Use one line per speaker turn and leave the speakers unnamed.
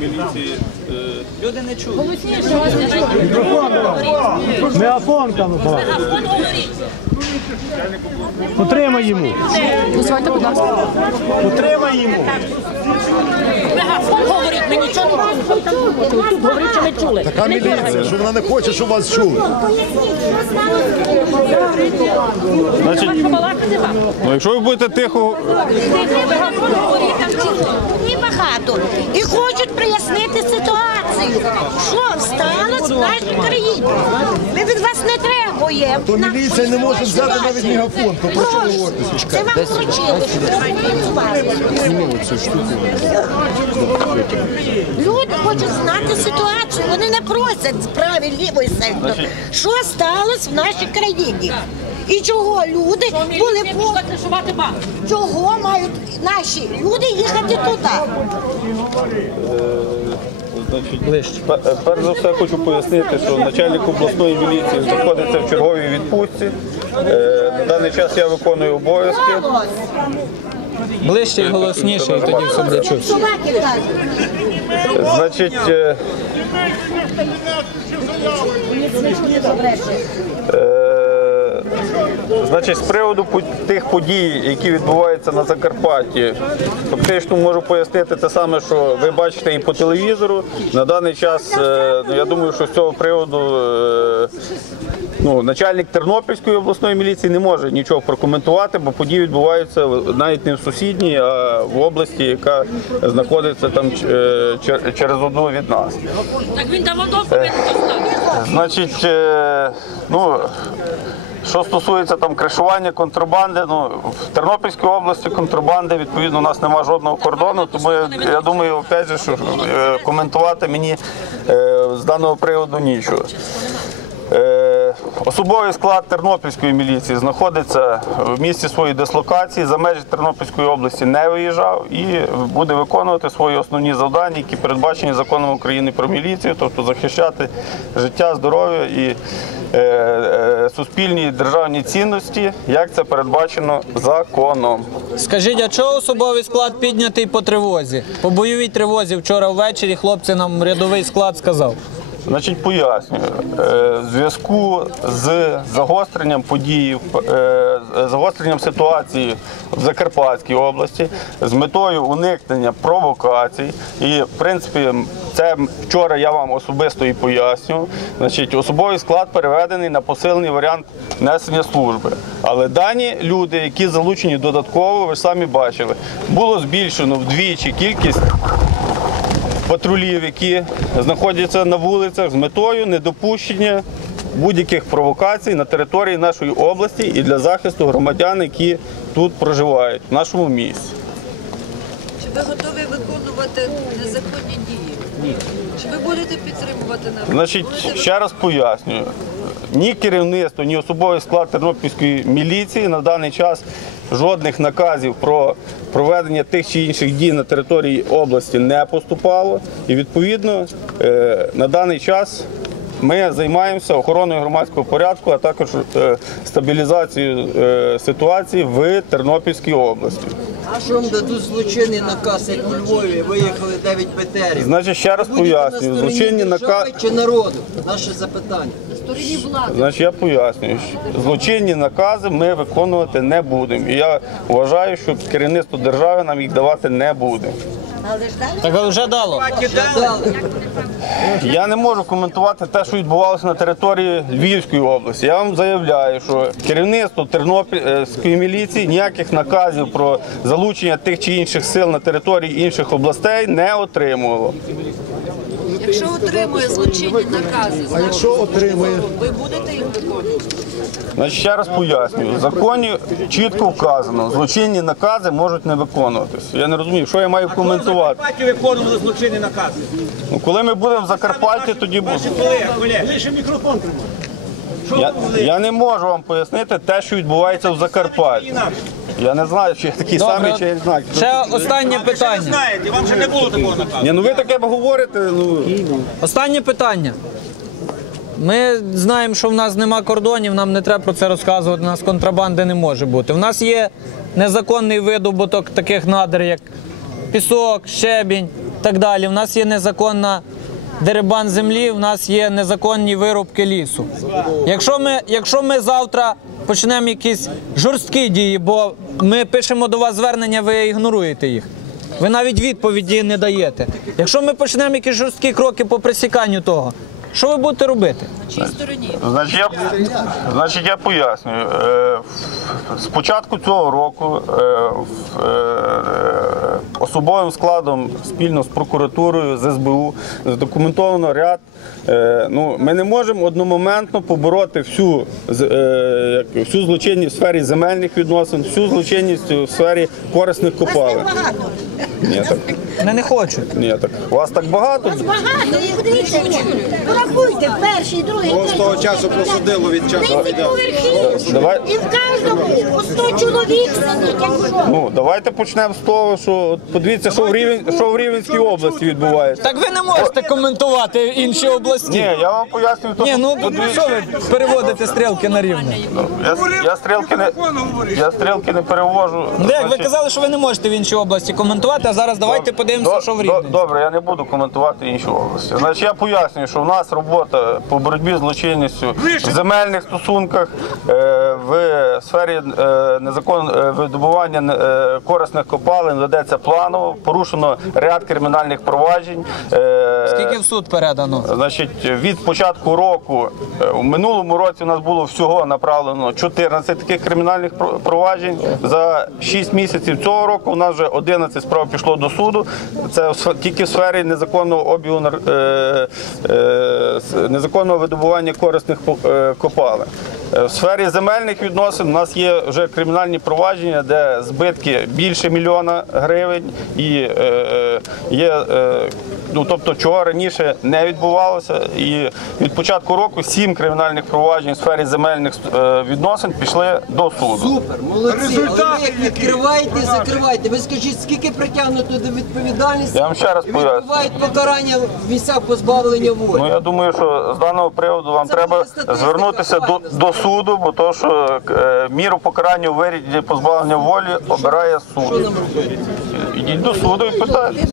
Міліції е, Люди не чують. Мегафон там Мегафон Потримай йому. Дозвольте, будь ласка. Потримай йому.
Мегафон говорить, ми нічого не чули. Тут говорить, що ми чули. Така міліція, що вона не хоче, щоб вас чули.
Значить, ну, якщо ви будете тихо, Мегафон
говорить там тихо. І багато. І хочуть прояснити ситуацію. Що сталося в нашій країні? Ми від вас не требуємо.
То міліція не може взяти навіть мегафон. То про що Прошу. Це вам вручили, щоб ви працювали.
Люди хочуть знати ситуацію. Вони не просять справи лівої сектор. Що сталося в нашій країні? І чого люди були по чого мають наші люди їхати туди?
Значить, е, перш за все хочу пояснити, що начальник обласної міліції знаходиться в черговій відпустці. Е, На даний час я виконую обов'язки.
Ближче і голосніше, і тоді все буде чути. Значить, е,
Е, Значить, з приводу тих подій, які відбуваються на Закарпатті, фактично можу пояснити те саме, що ви бачите і по телевізору. На даний час, е, ну, я думаю, що з цього приводу е, ну, начальник Тернопільської обласної міліції не може нічого прокоментувати, бо події відбуваються навіть не в сусідній, а в області, яка знаходиться там е, через одну від нас. Так він давно. Значить, ну, що стосується там кришування контрабанди, ну в Тернопільській області контрабанди відповідно у нас немає жодного кордону, тому я, я думаю, опять же, що е, коментувати мені е, з даного приводу нічого. Е, Особовий склад Тернопільської міліції знаходиться в місці своєї дислокації, за межі Тернопільської області не виїжджав і буде виконувати свої основні завдання, які передбачені законом України про міліцію, тобто захищати життя, здоров'я і е, е, суспільні державні цінності, як це передбачено законом.
Скажіть, а чого особовий склад піднятий по тривозі? По бойовій тривозі вчора ввечері хлопці нам рядовий склад сказав.
Значить, пояснюю. Е, В зв'язку з загостренням подій, е, загостренням ситуації в Закарпатській області з метою уникнення провокацій. І, в принципі, це вчора я вам особисто і пояснював. Значить, особовий склад переведений на посилений варіант несення служби. Але дані люди, які залучені додатково, ви ж самі бачили, було збільшено вдвічі кількість патрулів, які знаходяться на вулицях з метою недопущення будь-яких провокацій на території нашої області і для захисту громадян, які тут проживають в нашому місті.
Ви готові виконувати незаконні дії? Ні. Чи ви будете підтримувати народ?
Значить, ще раз пояснюю. Ні керівництво, ні особовий склад Тернопільської міліції на даний час жодних наказів про проведення тих чи інших дій на території області не поступало. І відповідно е, на даний час ми займаємося охороною громадського порядку, а також е, стабілізацією е, ситуації в Тернопільській області.
А що вам дадуть злочинний наказ, як у Львові виїхали 9 БТРів?
Значить, ще раз пояснюю, злочинні держави накази. чи народу? Наше запитання. Стороні влади. Значить, я пояснюю, що злочинні накази ми виконувати не будемо. І я вважаю, що керівництво держави нам їх давати не буде. Так але вже дало. Я не можу коментувати те, що відбувалося на території Львівської області. Я вам заявляю, що керівництво Тернопільської міліції ніяких наказів про залучення тих чи інших сил на території інших областей не отримувало.
Якщо отримує злочинні накази, А якщо отримує? ви будете їх виконувати?
Значить, ще раз пояснюю, в законі чітко вказано, злочинні накази можуть не виконуватися. Я не розумію, що я маю коментувати. Закарпатті виконували злочинні накази. Ну, коли ми будемо в Закарпатті, тоді буде. Колеги, колеги, Лише мікрофон тримай. Я, я не можу вам пояснити те, що відбувається в Закарпатті. Я не знаю, чи я такий самий, чи я не знаю.
Ще останнє ви ще не питання. знаєте, вам ще не
було такого наказу. Ні, ну ви таке говорите, ну.
Останнє питання. Ми знаємо, що в нас нема кордонів, нам не треба про це розказувати. У нас контрабанди не може бути. У нас є незаконний видобуток таких надр, як пісок, щебінь і так далі. У нас є незаконна дерибан землі, у нас є незаконні вирубки лісу. Якщо ми, якщо ми завтра почнемо якісь жорсткі дії, бо ми пишемо до вас звернення, ви ігноруєте їх. Ви навіть відповіді не даєте. Якщо ми почнемо якісь жорсткі кроки по пресіканню того, що ви будете робити? На чій
стороні? Значить, я, значить, я пояснюю. Е, З початку цього року е, е, особовим складом спільно з прокуратурою, з СБУ задокументовано ряд. е, Ну, ми не можемо одномоментно побороти всю, е, всю злочинність в сфері земельних відносин, всю злочинність в сфері корисних Вас копалин. Ні, так,
Вони не хочуть. ні,
так. Вас так багато?
Вас багато. І подивіться, порахуйте перший, другий, третій. того часу просудило від часу Давай.
І в кожному по 100 чоловік сидить. Ну, давайте почнемо з того, що от подивіться, що в, Рівень, що в Рівенській області відбувається.
Так ви не можете коментувати інші області.
Ні, я вам пояснюю, то,
Ні, ну подивіться. що ви переводите стрілки на рівне?
я, я, стрілки не, я стрілки не перевожу.
Ну, як ви Значить, казали, що ви не можете в іншій області коментувати, а зараз давайте подивимося, що в до-
Добре, я не буду коментувати інші області. Значить, я пояснюю, що в нас робота по боротьбі з злочинністю в земельних стосунках, е, в сфері е, незакон е, видобування е, корисних копалин ведеться планово, порушено ряд кримінальних проваджень.
Скільки в суд передано?
Значить, від початку року у минулому році у нас було всього направлено 14 таких кримінальних про- проваджень. За 6 місяців цього року у нас вже 11 справ пішло до суду. Це в тільки в сфері незаконного обігу незаконного видобування корисних копалин. Е, В сфері земельних відносин у нас є вже кримінальні провадження, де збитки більше мільйона гривень і е, е, є. Ну, тобто, чого раніше не відбувалося, і від початку року сім кримінальних проваджень в сфері земельних е, відносин пішли до суду.
Супер, молодці. Але ви як відкриваєте і закриваєте. Ви скажіть, скільки притягнуто до відповідальності
Я вам ще раз і відбувають
покарання в місцях позбавлення волі.
Ну я думаю, що з даного приводу вам Це треба звернутися до, до суду, бо то, що е, міру покарання у вигляді позбавлення волі обирає Що суд. нам? Ідіть до суду і питайте.